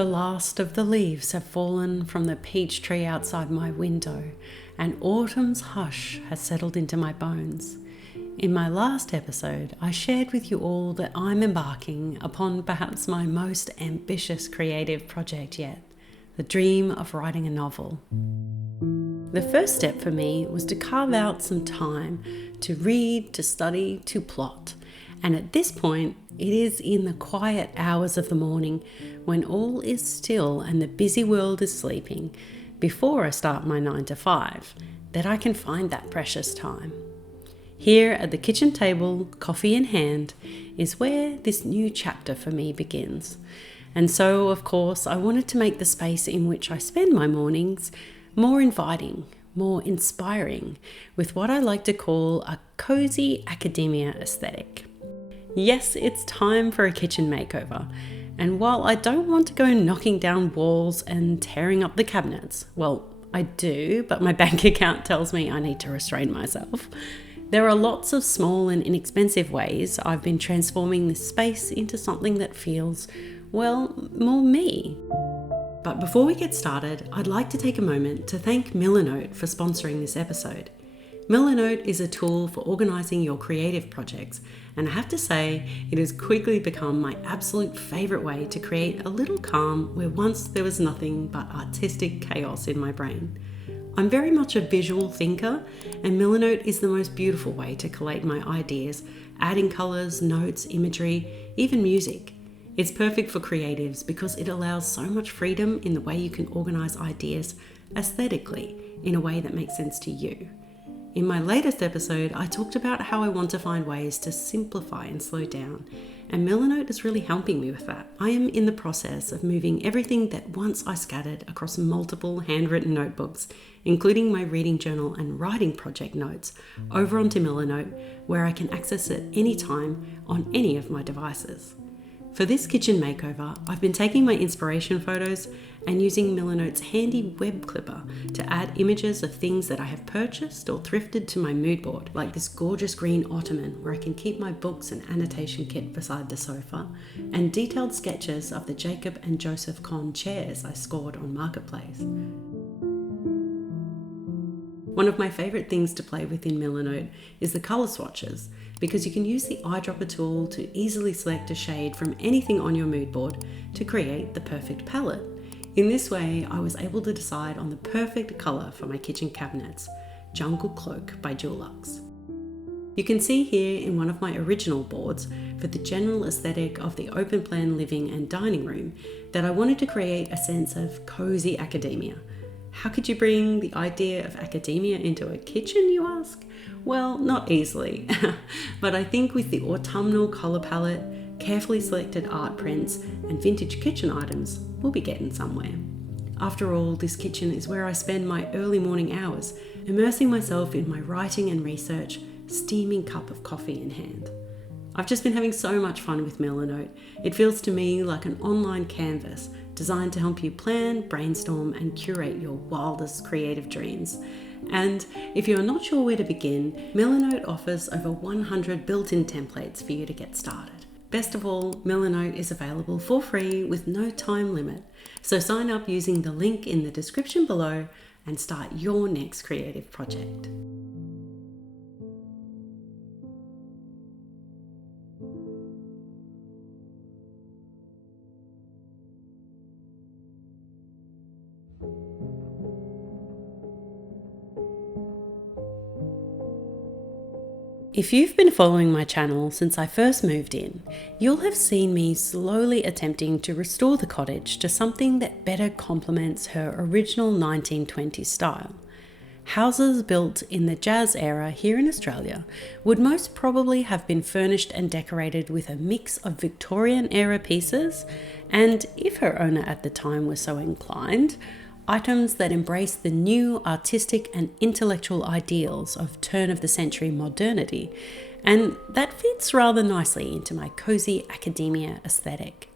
The last of the leaves have fallen from the peach tree outside my window, and autumn's hush has settled into my bones. In my last episode, I shared with you all that I'm embarking upon perhaps my most ambitious creative project yet, the dream of writing a novel. The first step for me was to carve out some time to read, to study, to plot. And at this point, it is in the quiet hours of the morning when all is still and the busy world is sleeping, before I start my 9 to 5, that I can find that precious time. Here at the kitchen table, coffee in hand, is where this new chapter for me begins. And so, of course, I wanted to make the space in which I spend my mornings more inviting, more inspiring, with what I like to call a cozy academia aesthetic. Yes, it's time for a kitchen makeover, and while I don't want to go knocking down walls and tearing up the cabinets, well, I do, but my bank account tells me I need to restrain myself. There are lots of small and inexpensive ways I've been transforming this space into something that feels, well, more me. But before we get started, I'd like to take a moment to thank Millennial for sponsoring this episode. Millennial is a tool for organising your creative projects, and I have to say, it has quickly become my absolute favourite way to create a little calm where once there was nothing but artistic chaos in my brain. I'm very much a visual thinker, and Millennial is the most beautiful way to collate my ideas, adding colours, notes, imagery, even music. It's perfect for creatives because it allows so much freedom in the way you can organise ideas aesthetically in a way that makes sense to you. In my latest episode, I talked about how I want to find ways to simplify and slow down, and Millennial is really helping me with that. I am in the process of moving everything that once I scattered across multiple handwritten notebooks, including my reading journal and writing project notes, over onto Millennial, where I can access it anytime on any of my devices. For this kitchen makeover, I've been taking my inspiration photos and using Millennial's handy web clipper to add images of things that I have purchased or thrifted to my mood board, like this gorgeous green ottoman where I can keep my books and annotation kit beside the sofa, and detailed sketches of the Jacob and Joseph Kahn chairs I scored on Marketplace. One of my favourite things to play with in Millennial is the colour swatches, because you can use the eyedropper tool to easily select a shade from anything on your mood board to create the perfect palette. In this way, I was able to decide on the perfect colour for my kitchen cabinets, Jungle Cloak by Dulux. You can see here in one of my original boards for the general aesthetic of the open plan living and dining room that I wanted to create a sense of cozy academia. How could you bring the idea of academia into a kitchen, you ask? Well, not easily, but I think with the autumnal colour palette, carefully selected art prints, and vintage kitchen items, we'll be getting somewhere. After all, this kitchen is where I spend my early morning hours, immersing myself in my writing and research, steaming cup of coffee in hand. I've just been having so much fun with Millennial. It feels to me like an online canvas designed to help you plan, brainstorm, and curate your wildest creative dreams. And if you're not sure where to begin, Millennial offers over 100 built-in templates for you to get started. Best of all, Millennial is available for free with no time limit. So sign up using the link in the description below and start your next creative project. If you've been following my channel since I first moved in, you'll have seen me slowly attempting to restore the cottage to something that better complements her original 1920s style. Houses built in the Jazz era here in Australia would most probably have been furnished and decorated with a mix of Victorian era pieces and, if her owner at the time was so inclined, items that embrace the new artistic and intellectual ideals of turn-of-the-century modernity, and that fits rather nicely into my cozy academia aesthetic.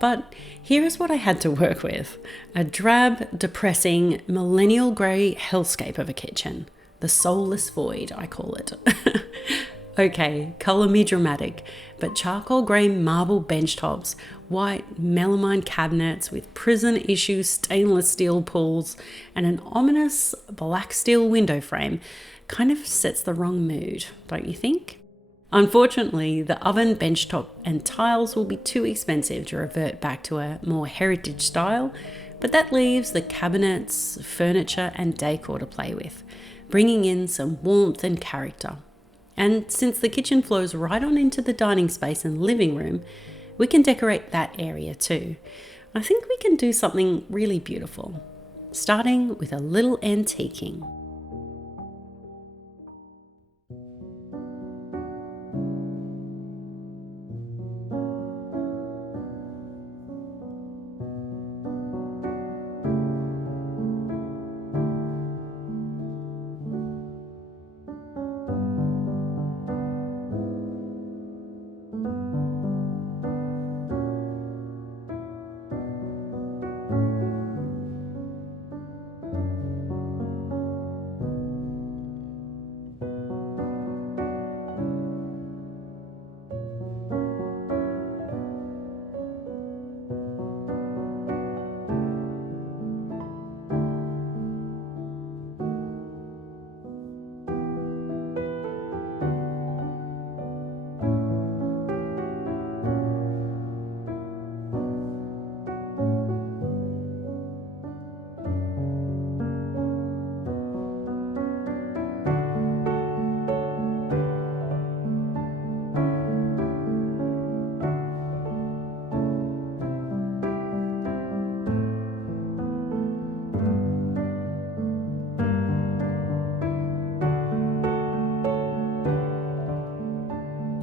But here is what I had to work with: a drab, depressing, millennial grey hellscape of a kitchen. The soulless void, I call it. Okay, colour me dramatic, but charcoal grey marble bench tops, white melamine cabinets with prison-issue stainless steel pulls and an ominous black steel window frame kind of sets the wrong mood, don't you think? Unfortunately, the oven, benchtop and tiles will be too expensive to revert back to a more heritage style, but that leaves the cabinets, furniture and decor to play with, bringing in some warmth and character. And since the kitchen flows right on into the dining space and living room, we can decorate that area too. I think we can do something really beautiful, starting with a little antiquing.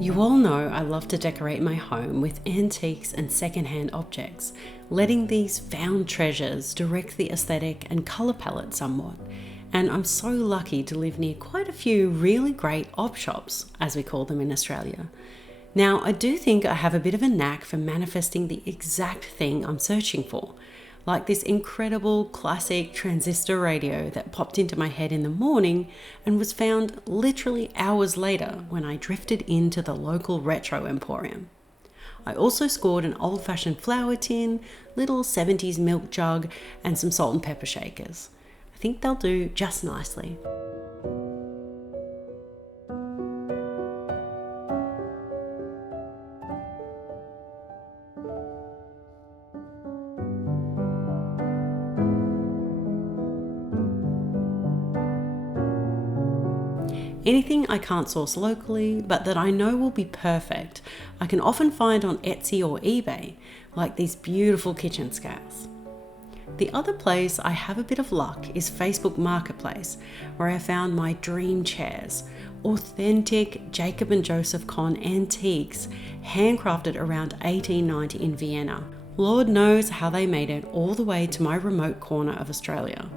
You all know I love to decorate my home with antiques and secondhand objects, letting these found treasures direct the aesthetic and colour palette somewhat. And I'm so lucky to live near quite a few really great op shops, as we call them in Australia. Now, I do think I have a bit of a knack for manifesting the exact thing I'm searching for, like this incredible classic transistor radio that popped into my head in the morning and was found literally hours later when I drifted into the local retro emporium. I also scored an old-fashioned flower tin, little 70s milk jug and some salt and pepper shakers. I think they'll do just nicely. Anything I can't source locally, but that I know will be perfect, I can often find on Etsy or eBay, like these beautiful kitchen scales. The other place I have a bit of luck is Facebook Marketplace, where I found my dream chairs, authentic Jacob and Joseph Kahn antiques, handcrafted around 1890 in Vienna. Lord knows how they made it all the way to my remote corner of Australia.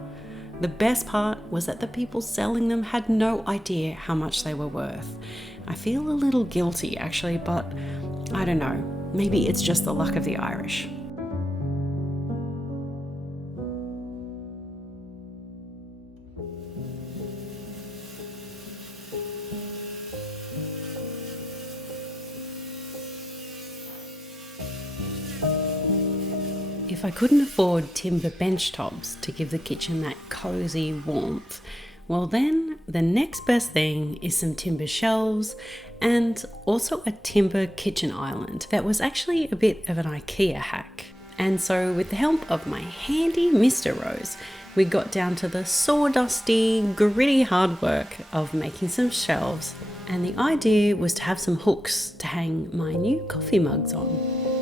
The best part was that the people selling them had no idea how much they were worth. I feel a little guilty actually, but I don't know, maybe it's just the luck of the Irish. If I couldn't afford timber bench tops to give the kitchen that cozy warmth, well then the next best thing is some timber shelves and also a timber kitchen island that was actually a bit of an IKEA hack. And so with the help of my handy Mr. Rose, we got down to the sawdusty, gritty hard work of making some shelves, and the idea was to have some hooks to hang my new coffee mugs on.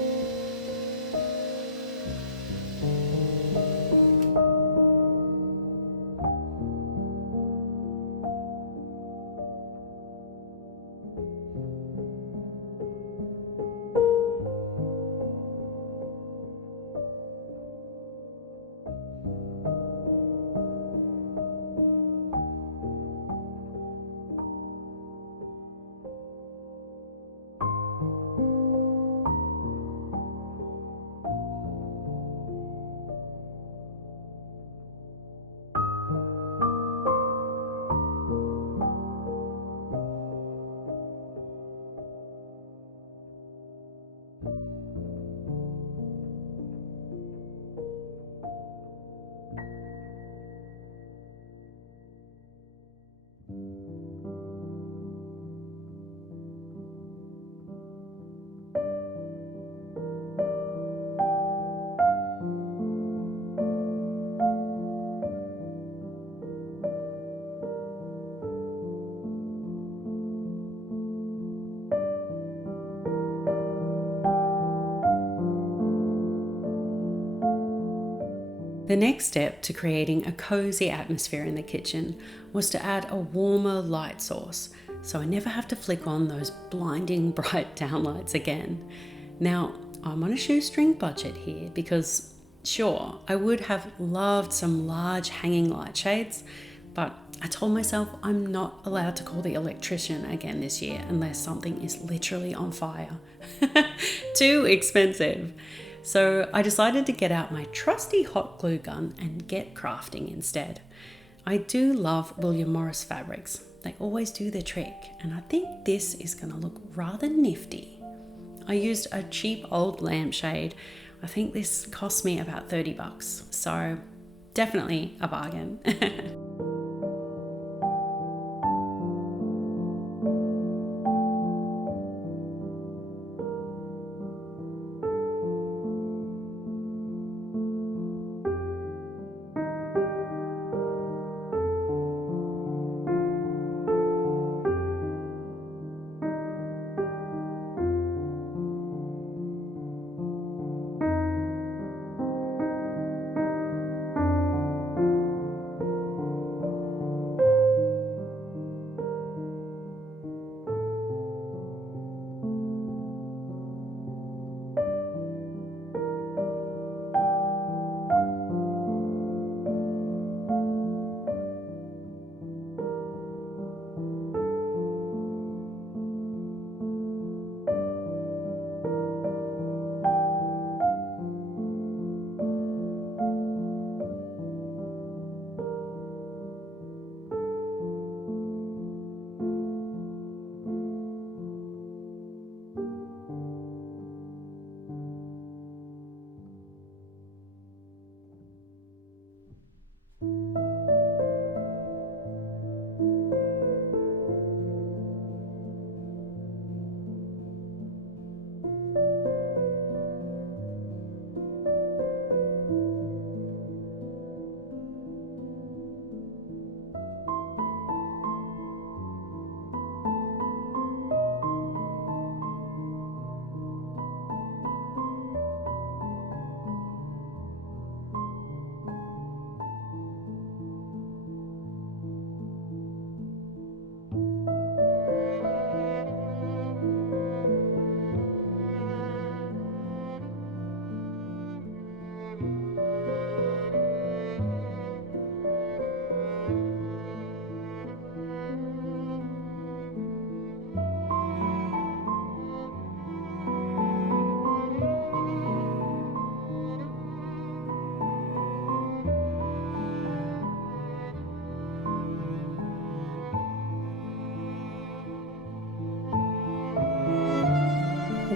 The next step to creating a cozy atmosphere in the kitchen was to add a warmer light source, so I never have to flick on those blinding bright downlights again. Now, I'm on a shoestring budget here because, sure, I would have loved some large hanging light shades, but I told myself I'm not allowed to call the electrician again this year unless something is literally on fire. Too expensive. So I decided to get out my trusty hot glue gun and get crafting instead. I do love William Morris fabrics. They always do the trick, and I think this is going to look rather nifty. I used a cheap old lampshade. I think this cost me about $30, so definitely a bargain.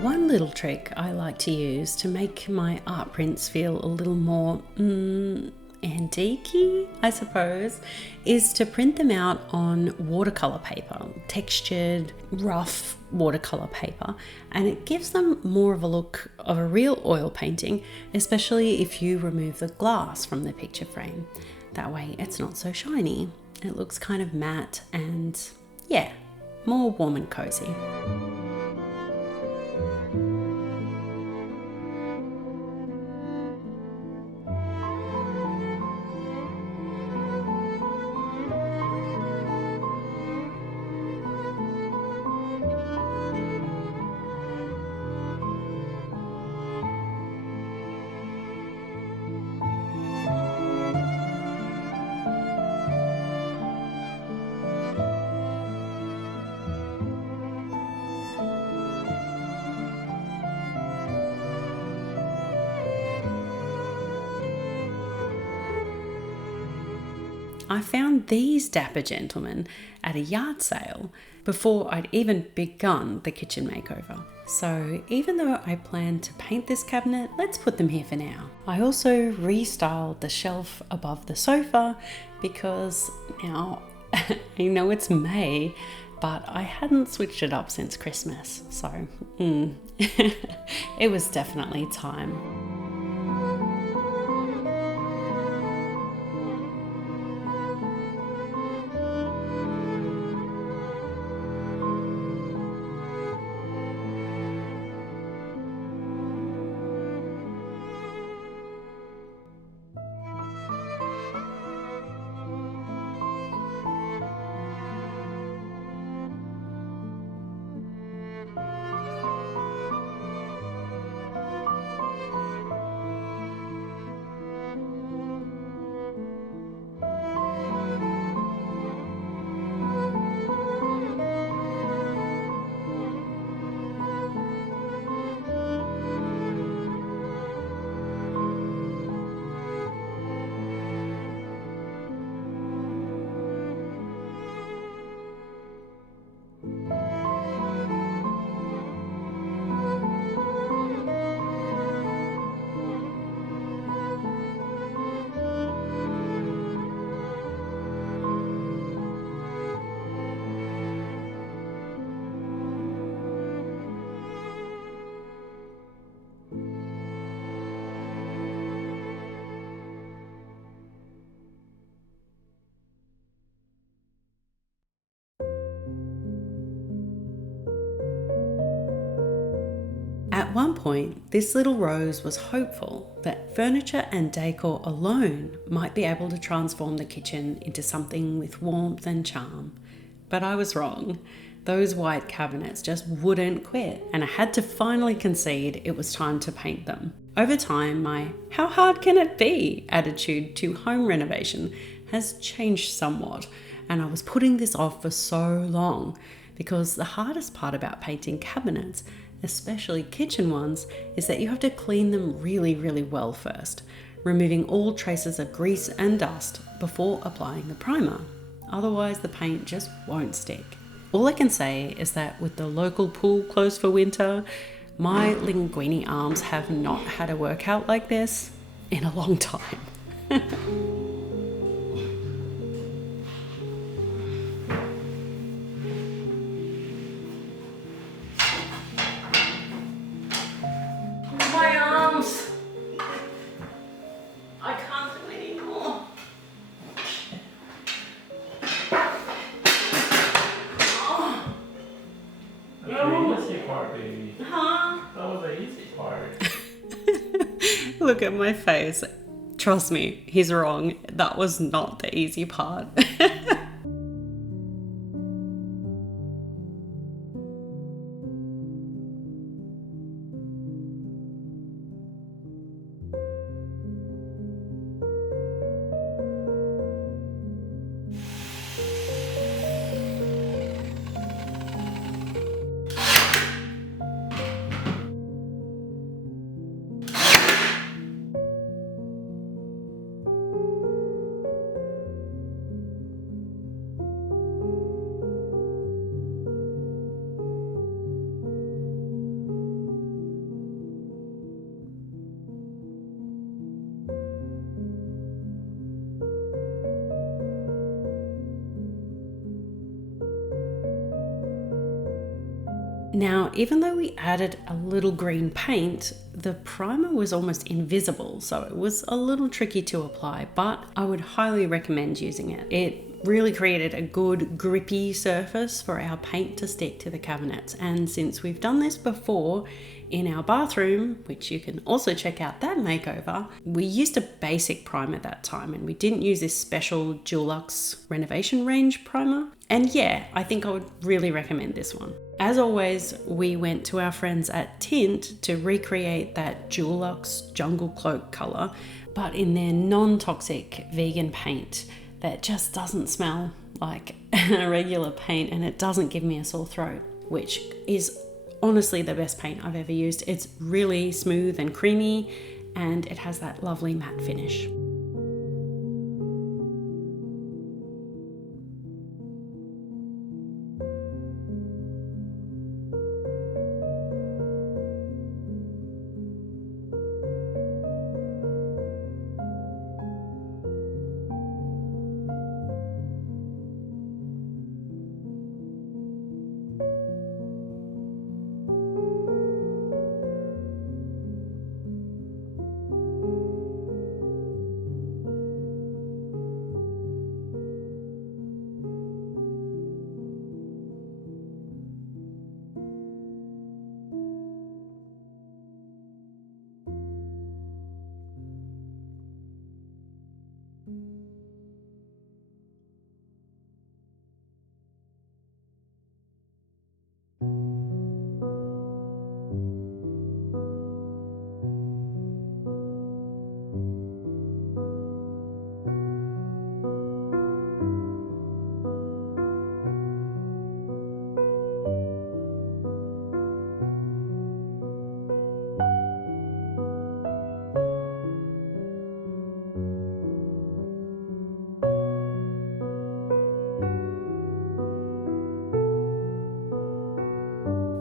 One little trick I like to use to make my art prints feel a little more antique-y, I suppose, is to print them out on watercolor paper, textured, rough watercolor paper, and it gives them more of a look of a real oil painting, especially if you remove the glass from the picture frame. That way it's not so shiny. It looks kind of matte and, yeah, more warm and cozy. I found these dapper gentlemen at a yard sale before I'd even begun the kitchen makeover. So even though I plan to paint this cabinet, let's put them here for now. I also restyled the shelf above the sofa because now I know it's May, but I hadn't switched it up since Christmas. So it was definitely time. At one point, this little rose was hopeful that furniture and decor alone might be able to transform the kitchen into something with warmth and charm. But I was wrong. Those white cabinets just wouldn't quit, and I had to finally concede it was time to paint them. Over time, my "how hard can it be" attitude to home renovation has changed somewhat, and I was putting this off for so long because the hardest part about painting cabinets, especially kitchen ones, is that you have to clean them really, really well first, removing all traces of grease and dust before applying the primer. Otherwise, the paint just won't stick. All I can say is that with the local pool closed for winter, my linguine arms have not had a workout like this in a long time. My arms! I can't do anymore. That's the easy part, baby. Huh? That was the easy part. Look at my face. Trust me, he's wrong. That was not the easy part. Now, even though we added a little green paint, the primer was almost invisible, so it was a little tricky to apply, but I would highly recommend using it. It really created a good grippy surface for our paint to stick to the cabinets, and since we've done this before in our bathroom, which you can also check out that makeover, we used a basic primer that time and we didn't use this special Dulux renovation range primer. And yeah, I think I would really recommend this one. As always, we went to our friends at Tint to recreate that Dulux Jungle Cloak color, but in their non-toxic vegan paint that just doesn't smell like a regular paint and it doesn't give me a sore throat, which is honestly the best paint I've ever used. It's really smooth and creamy and it has that lovely matte finish.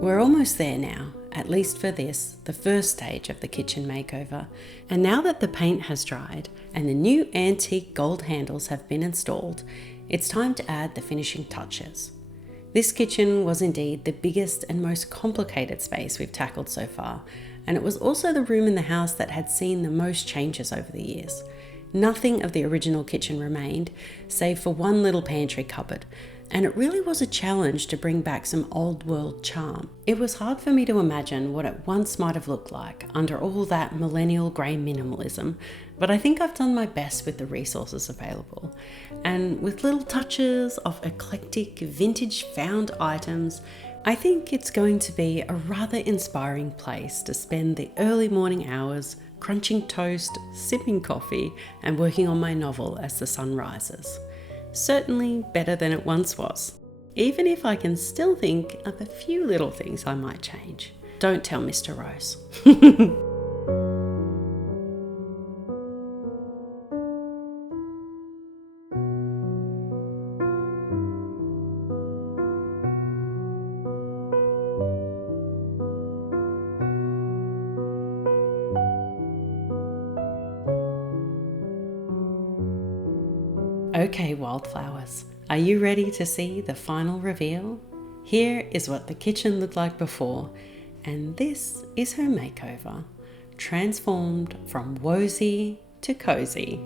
We're almost there now, at least for this, the first stage of the kitchen makeover. And now that the paint has dried and the new antique gold handles have been installed, it's time to add the finishing touches. This kitchen was indeed the biggest and most complicated space we've tackled so far, and it was also the room in the house that had seen the most changes over the years. Nothing of the original kitchen remained, save for one little pantry cupboard, and it really was a challenge to bring back some old world charm. It was hard for me to imagine what it once might have looked like under all that millennial grey minimalism, but I think I've done my best with the resources available. And with little touches of eclectic, vintage found items, I think it's going to be a rather inspiring place to spend the early morning hours crunching toast, sipping coffee, and working on my novel as the sun rises. Certainly better than it once was, even if I can still think of a few little things I might change. Don't tell Mr. Rose. Okay, wildflowers, are you ready to see the final reveal? Here is what the kitchen looked like before, and this is her makeover, transformed from Woe-sy to Cosy.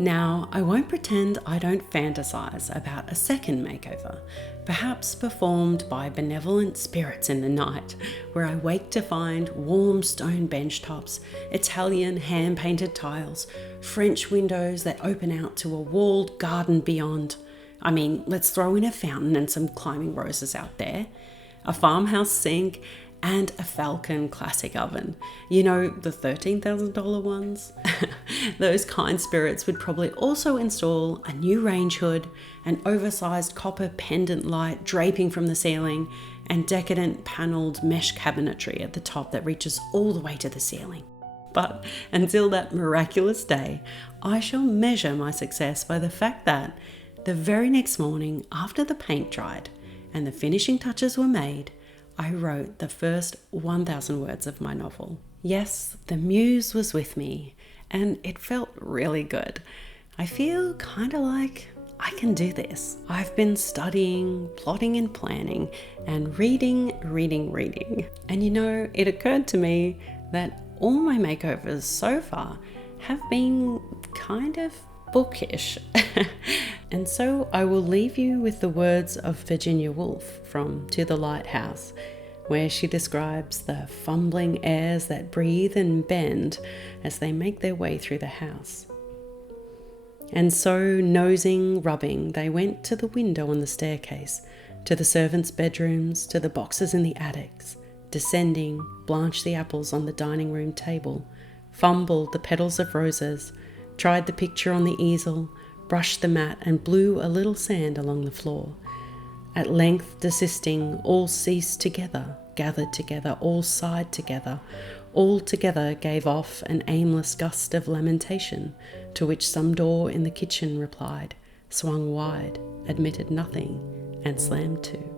Now, I won't pretend I don't fantasize about a second makeover, perhaps performed by benevolent spirits in the night, where I wake to find warm stone bench tops, Italian hand-painted tiles, French windows that open out to a walled garden beyond. I mean, let's throw in a fountain and some climbing roses out there, a farmhouse sink, and a Falcon classic oven. You know, the $13,000 ones? Those kind spirits would probably also install a new range hood, an oversized copper pendant light draping from the ceiling, and decadent panelled mesh cabinetry at the top that reaches all the way to the ceiling. But until that miraculous day, I shall measure my success by the fact that the very next morning, after the paint dried and the finishing touches were made, I wrote the first 1,000 words of my novel. Yes, the muse was with me, and it felt really good. I feel kind of like I can do this. I've been studying, plotting and planning, and reading. And you know, it occurred to me that all my makeovers so far have been kind of bookish. And so I will leave you with the words of Virginia Woolf from To the Lighthouse, where she describes the fumbling airs that breathe and bend as they make their way through the house. And so, nosing, rubbing, they went to the window on the staircase, to the servants' bedrooms, to the boxes in the attics, descending, blanched the apples on the dining room table, fumbled the petals of roses, tried the picture on the easel, brushed the mat and blew a little sand along the floor. At length, desisting, all ceased together, gathered together, all sighed together, all together gave off an aimless gust of lamentation, to which some door in the kitchen replied, swung wide, admitted nothing, and slammed to.